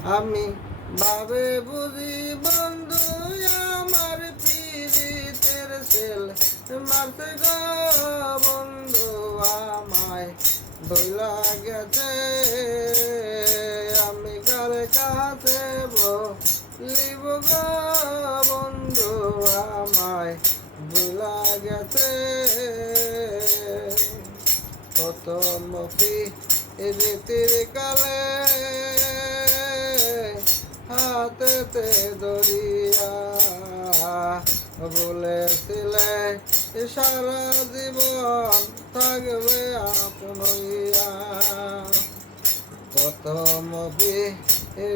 আমি ভাবে বুঝি বন্ধু আমার পীড়িতের সেল মারতে গো বন্ধু আমায় ভুলা গেছে। আমি কার কাছে বলিব গো বন্ধু আমায় ভুলা গেছে। কত মফি রীতির কালে হাতেতে দরিয়া বলেছিলে সারা জীবন থাকবে আপন হইয়া। কত মফি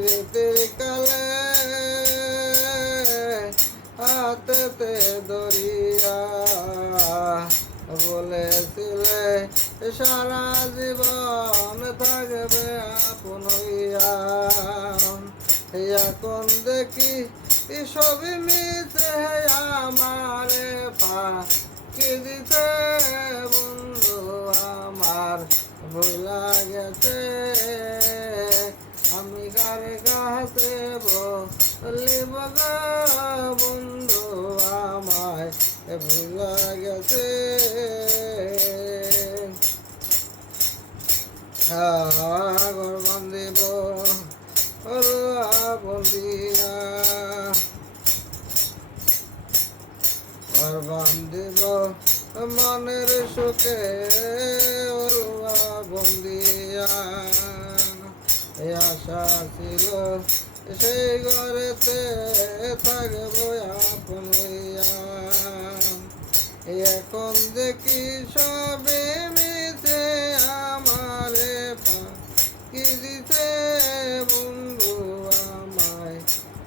রীতির কালে হাতেতে দরিয়া বলেছিলে সারা জীবন থাকবে আপন হইয়া। এখন দেখি সবই মিছে আমারে ফাঁকি দিতে বন্ধু আমার ভুলা গেছে। আমি কার কাছে বলিব গো বন্ধু আমায় ভুলা গেছে। ঘর বান্ধিব বন্দিয়া ঘর বান্ধিব মনের সুখে ওলুয়া বন্দিয়া। এই আশা ছিল সেই ঘরেতে থাকবো আপন হইয়া। এখন দেখি সবে মিছে আমারে ফাঁকি দিতে বন্ধু আমায়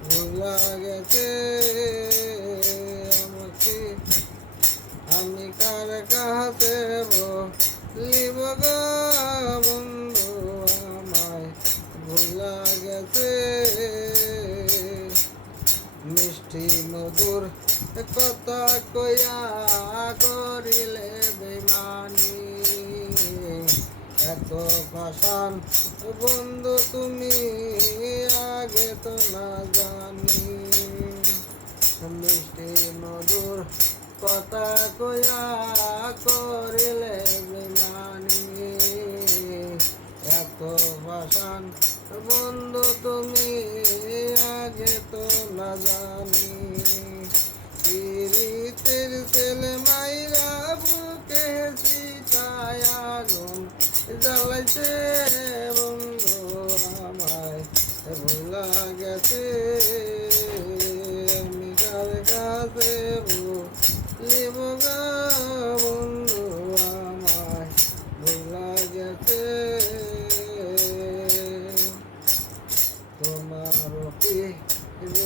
ভুলা গেছে। আমাকে আমি কার কাছে বলিব গো বন্ধু আমায় ভুলা গেছে। মিষ্টি মধুর কথা কইয়া করিলে বেমানি এত পাষাণ বন্ধু তুমি আগে তো না জানি। মিষ্টি মধুর কথা কইয়া করিলে বেমানি এত পাষাণ বন্ধু তুমি আগে তো না জানি। পীড়িতের ছেলে মাইরা বুকে চিতায় আগুন জ্বালাইছে বন্ধু আমায় ভুলা গেছে।